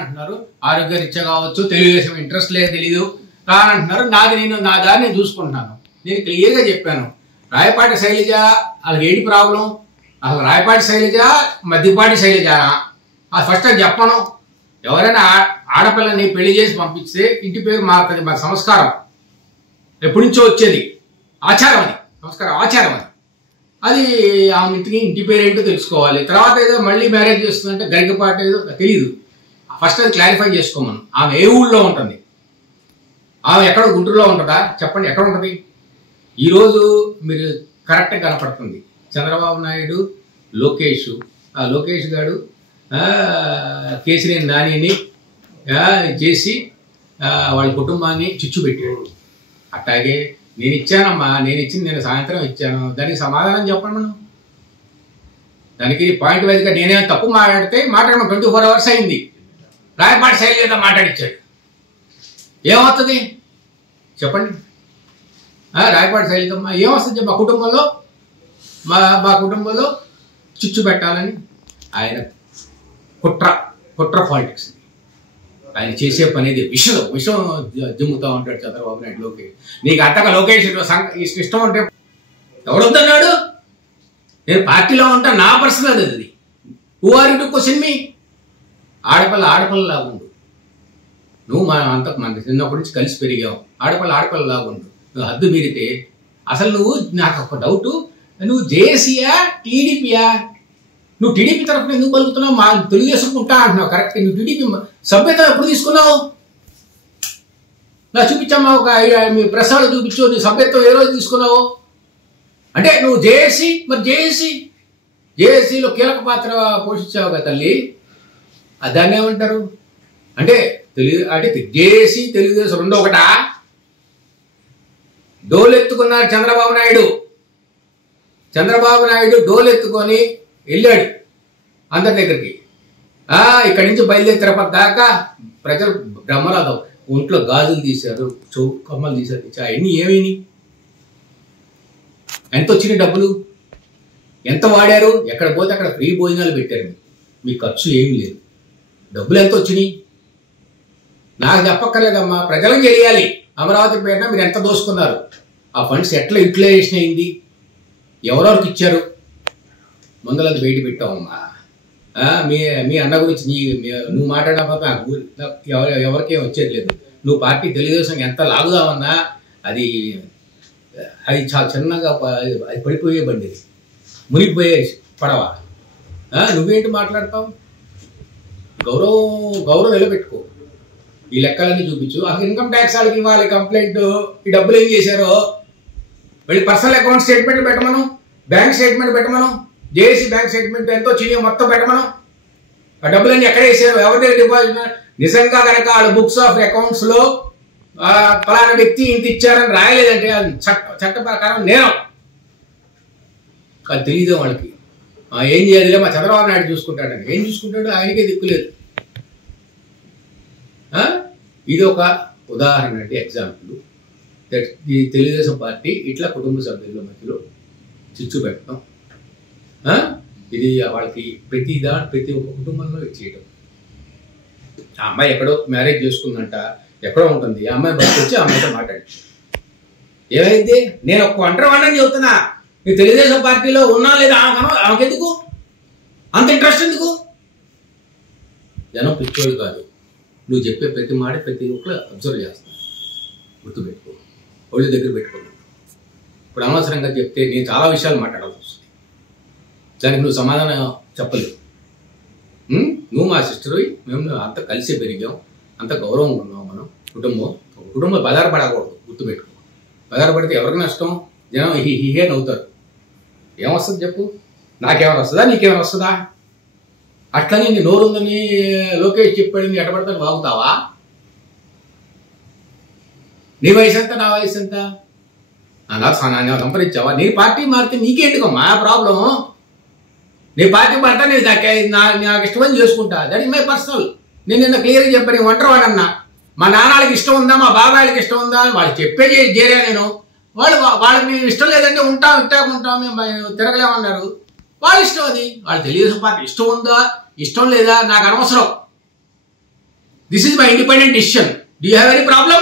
అంటున్నారు. ఆరోగ్యరీత్యా కావచ్చు, తెలుగుదేశం ఇంట్రెస్ట్ లేదు తెలీదు అంటున్నారు. నేను నా దాన్ని చూసుకుంటున్నాను. నేను క్లియర్గా చెప్పాను. రాయపాటి శైలజ వాళ్ళకి ఏంటి ప్రాబ్లం? అసలు రాయపాటి శైలజ మద్దిపాటి శైలజ అది ఫస్ట్ అది చెప్పను. ఎవరైనా ఆడపిల్లని పెళ్లి చేసి పంపిస్తే ఇంటి పేరు మారుతుంది. మన సంస్కారం ఎప్పటి నుంచో వచ్చేది, ఆచారం అది, సంస్కారం ఆచారం అది. అది ఆమె ఇంటి పేరు ఏంటో తెలుసుకోవాలి. తర్వాత ఏదో మళ్ళీ మ్యారేజ్ చేస్తుందంటే గరికపాటు ఏదో తెలియదు. ఫస్ట్ అది క్లారిఫై చేసుకోమను. ఆమె ఏ ఊళ్ళో ఉంటుంది? ఆమె ఎక్కడ గుంటూరులో ఉంటుందా? చెప్పండి, ఎక్కడ ఉంటుంది? ఈరోజు మీరు కరెక్ట్గా కనపడుతుంది. చంద్రబాబు నాయుడు, లోకేష్, ఆ లోకేష్ గారు కేసీఆర్ నానిని చేసి వాళ్ళ కుటుంబాన్ని చిచ్చు పెట్టాడు. అట్లాగే నేను ఇచ్చానమ్మా, నేను సాయంత్రం ఇచ్చాను, దానికి సమాధానం చెప్పండి. మనం దానికి పాయింట్ వైజ్గా నేనేమో తప్పు మాట్లాడమని 24 hours అయింది. రాయపాటి శైలజ మాట్లాడిచ్చాడు. ఏమవుతుంది చెప్పండి? రాయపాటి శైలజమ్మ ఏమొస్తుంది? మా కుటుంబంలో చిచ్చు పెట్టాలని ఆయన కుట్ర పాలిటిక్స్. ఆయన చేసే పని ఇది విషం దిమ్ముతా ఉంటాడు చంద్రబాబు నాయుడు. లోకేష్ నీకు అంతగా లోకేష్ ఇష్టం ఉంటే ఎవడొద్దన్నాడు? నేను పార్టీలో ఉంటా, నా పర్సనల్ అది. Who are you to question me? ఆడపిల్లలాగా ఉండు నువ్వు. మన చిన్నప్పటి నుంచి కలిసి పెరిగావు. ఆడపిల్లలాగా ఉండు. నువ్వు హద్దు మీరితే అసలు నాకు ఒక డౌట్, నువ్వు జేఏసీయా టీడీపీయా? నువ్వు టీడీపీ తరఫున ఎందుకు పలుకుతున్నావు? మా తెలుగుదేశం ఉంటా అంటున్నావు, కరెక్ట్. నువ్వు టీడీపీ సభ్యత ఎప్పుడు తీసుకున్నావు? నా చూపించామా? ఒక మీ ప్రసాద్ చూపించు. నీ సభ్యత్వం ఏ రోజు తీసుకున్నావు? అంటే నువ్వు జేఏసీ, మరి జేఏసీలో కీలక పాత్ర పోషించావు కదా తల్లి. దాన్ని ఏమంటారు? అంటే జేఏసీ తెలుగుదేశం రెండో ఒకటా? డోలెత్తుకున్నాడు చంద్రబాబు నాయుడు డోలెత్తుకొని వెళ్ళాడు అందరి దగ్గరికి. ఇక్కడి నుంచి బయలుదేరి తిరుపతి దాకా ప్రజలు బ్రహ్మరాధం. ఒంట్లో గాజులు తీశారు, కమ్మలు తీశారు. అవన్నీ ఏమైనాయి? ఎంత వచ్చినాయి డబ్బులు? ఎంత వాడారు? ఎక్కడ పోతే అక్కడ ఫ్రీ భోజనాలు పెట్టారు. మీ ఖర్చు ఏమి లేదు. డబ్బులు ఎంత వచ్చినాయి? నాకు చెప్పక్కర్లేదమ్మా, ప్రజలకు తెలియాలి. అమరావతి పేరున మీరు ఎంత దోసుకున్నారు? ఆ ఫండ్స్ ఎట్లా యూటిలైజేషన్ అయింది? ఎవరెవరికి ఇచ్చారు? ముందలది బయట పెట్టావమ్మా. మీ అన్న గురించి నువ్వు మాట్లాడకపోతే ఎవరికేం వచ్చేది లేదు. నువ్వు పార్టీ తెలుగుదేశం ఎంత లాగుదామన్నా అది చాలా చిన్నగా అది పడిపోయే బండి, మునిగిపోయే పడవ. నువ్వేంటి మాట్లాడతావు? గౌరవం నిలబెట్టుకో. ఈ లెక్కలన్నీ చూపించు. అసలు ఇన్కమ్ ట్యాక్స్ వాళ్ళకి ఇవ్వాలి కంప్లైంట్. ఈ డబ్బులు ఏం చేశారో మళ్ళీ పర్సనల్ అకౌంట్ స్టేట్మెంట్ పెట్టమను, బ్యాంక్ స్టేట్మెంట్ పెట్టమను, జేఏసీ బ్యాంక్ స్టేట్మెంట్ ఎంతో చిన్న మొత్తం పెట్టమను. ఆ డబ్బులన్నీ ఎక్కడ వేసారు? ఎవరి డిపాజిట్? నిజంగా కనుక వాళ్ళ బుక్స్ ఆఫ్ అకౌంట్స్ లో ఫలానా వ్యక్తి ఇంత ఇచ్చారని రాయలేదంటే అది చట్ట ప్రకారం నేరం. అది తెలియదు వాళ్ళకి. ఏం చేయాలి? మా చంద్రబాబు నాయుడు చూసుకుంటాడండి. ఏం చూసుకుంటాడు? ఆయనకే దిక్కులేదు. ఇది ఒక ఉదాహరణ అంటే ఎగ్జాంపుల్. ఈ తెలుగుదేశం పార్టీ ఇట్లా కుటుంబ సభ్యుల మధ్యలో చిచ్చు పెట్టడం, ఇది వాళ్ళకి ప్రతి ఒక్క కుటుంబంలో చేయడం. ఆ అమ్మాయి ఎక్కడో మ్యారేజ్ చేసుకుందంట, ఎక్కడో ఉంటుంది. ఆ అమ్మాయి బయటకు వచ్చి ఆ అమ్మాయితో మాట్లాడి ఏమైంది? నేను ఒక ఒంటరి వాడిని చెబుతున్నా. నీ తెలుగుదేశం పార్టీలో ఉన్నా లేదా ఆమెకెందుకు అంత ఇంట్రెస్ట్? ఎందుకు? జనం పిచ్చోడు కాదు. నువ్వు చెప్పే ప్రతి మాట ప్రతి ఒక్కరు అబ్జర్వ్ చేస్తాను. గుర్తుపెట్టుకో, ఒళ్ళు దగ్గర పెట్టుకోను. ఇప్పుడు అనవసరంగా చెప్తే నేను చాలా విషయాలు మాట్లాడాల్సి వస్తుంది. దానికి నువ్వు సమాధానం చెప్పలేవు. నువ్వు మా సిస్టరు, మేము అంత కలిసి పెరిగాం, అంత గౌరవంగా ఉన్నాం. మనం కుటుంబం బదారపడకూడదు. గుర్తుపెట్టుకో. బదారపడితే ఎవరికి నష్టం? జనం హీహే నవ్వుతారు. ఏమొస్తుంది చెప్పు? నాకేమైనా వస్తుందా? నీకేమైనా వస్తుందా? అట్లని నీ నోరుందని లోకేష్ చెప్పాడు నీ ఎటపడతాను బాగుతావా? నీ వయసు ఎంత, నా వయసు ఎంత? నాకు సంప్రదించావా? నీ పార్టీ మారితే నీకేంటికమ్మా ప్రాబ్లం? నీ పార్టీ మారితే నేను నాకు ఇష్టమని చేసుకుంటా. That is my personal. నేను నిన్న క్లియర్గా చెప్పాను. నేను ఒంటరివాడన్నా. మా నాన్నలకి ఇష్టం ఉందా, మా బాబాయిలకి ఇష్టం ఉందా? వాళ్ళు చెప్పే చేరా. నేను వాళ్ళకి నేను ఇష్టం లేదంటే ఉంటాం మేము తిరగలేమన్నారు. వాళ్ళ ఇష్టం అది. వాళ్ళు తెలుగుదేశం పార్టీ ఇష్టం ఉందా ఇష్టం లేదా నాకు అనవసరం. This is my independent decision. Do you have any problem?